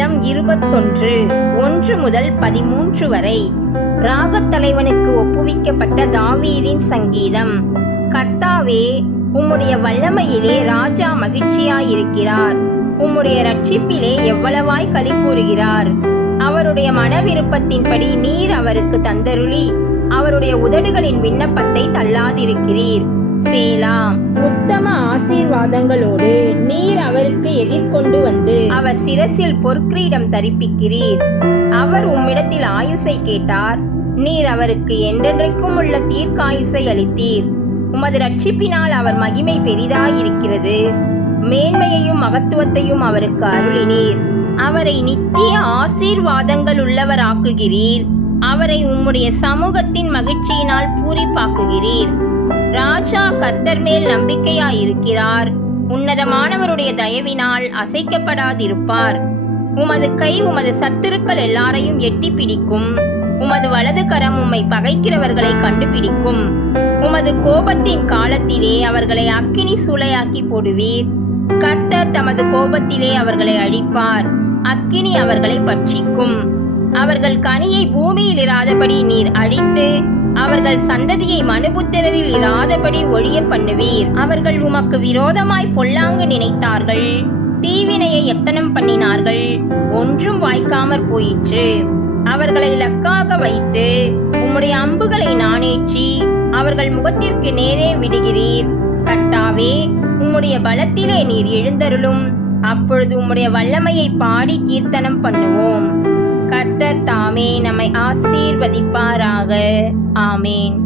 சங்கீதம் 21 1 முதல் 13 வரை. ராகத் தலைவனுக்கு ஒப்புவிக்கப்பட்ட தாவீதின் சங்கீதம். கர்த்தாவே, உம்முடைய வல்லமையிலே ராஜா மகிழ்ச்சியாயிருக்கிறார். உம்முடைய இரட்சிப்பிலே எவ்வளவாய் களி கூறுகிறார். அவருடைய மன விருப்பத்தின்படி நீர் அவருக்கு தந்தருளி அவருடைய உதடுகளின் விண்ணப்பத்தை தள்ளாதிருக்கிறீர். சேலா. உத்தம ஆசீர்வாதங்களோடு நீர் அவருக்கு எதிர்கொண்டு வந்து அவர் சிரசில் பொற்கிரீடம் தரிப்பிக்கிறீர். அவர் உம்மிடத்தில் ஆயுசை கேட்டார். நீர் அவருக்கு என்றென்றைக்கும் உள்ள தீர்க்காயுசை அளித்தீர். உமது ரட்சிப்பினால் அவர் மகிமை பெரிதாயிருக்கிறது. மேன்மையையும் மகத்துவத்தையும் அவருக்கு அருளினீர். அவரை நித்திய ஆசீர்வாதங்கள் உள்ளவராக்குகிறீர். அவரை உம்முடைய சமூகத்தின் மகிழ்ச்சியினால் பூரிப்பாக்குகிறீர். ராஜா கர்த்தர் மேல் நம்பிக்கையாயிருக்கிறார். உன்னதமானவருடைய தயவினால் அசைக்கப்படாதிருப்பார். உமது கை உமது சத்துருக்கள் எல்லாரையும் எட்டி பிடிக்கும். உமது வலது கரம் உம்மை பகைக்கிறவர்களை கண்டுபிடிக்கும். உமது கோபத்தின் காலத்திலே அவர்களை அக்கினி சூளையாக்கி போடுவீர். கர்த்தர் தமது கோபத்திலே அவர்களை அழிப்பார். அக்கினி அவர்களை பட்சிக்கும். அவர்கள் கனியை பூமியில் இராதபடி நீர் அழித்து அவர்கள் சந்ததியை மனுபுத்திரரில் இராதபடி ஒழிய பண்ணுவீர். அவர்கள் உமக்கு விரோதமாய் பொல்லாங்கு நினைத்தார்கள். தீவினையை எத்தனம் பண்ணினார்கள். ஒன்றும் வாய்க்காமற் போயிற்று. அவர்களை இலக்காக வைத்து உம்முடைய அம்புகளை நாணேற்றி அவர்கள் முகத்திற்கு நேரே விடுகிறீர். கர்த்தாவே, உம்முடைய பலத்திலே நீர் எழுந்தருளும். அப்பொழுது உம்முடைய வல்லமையை பாடி கீர்த்தனம் பண்ணுவோம். கர்த்தர் தாமே நம்மை ஆசீர்வதிப்பாராக. ஆமேன்.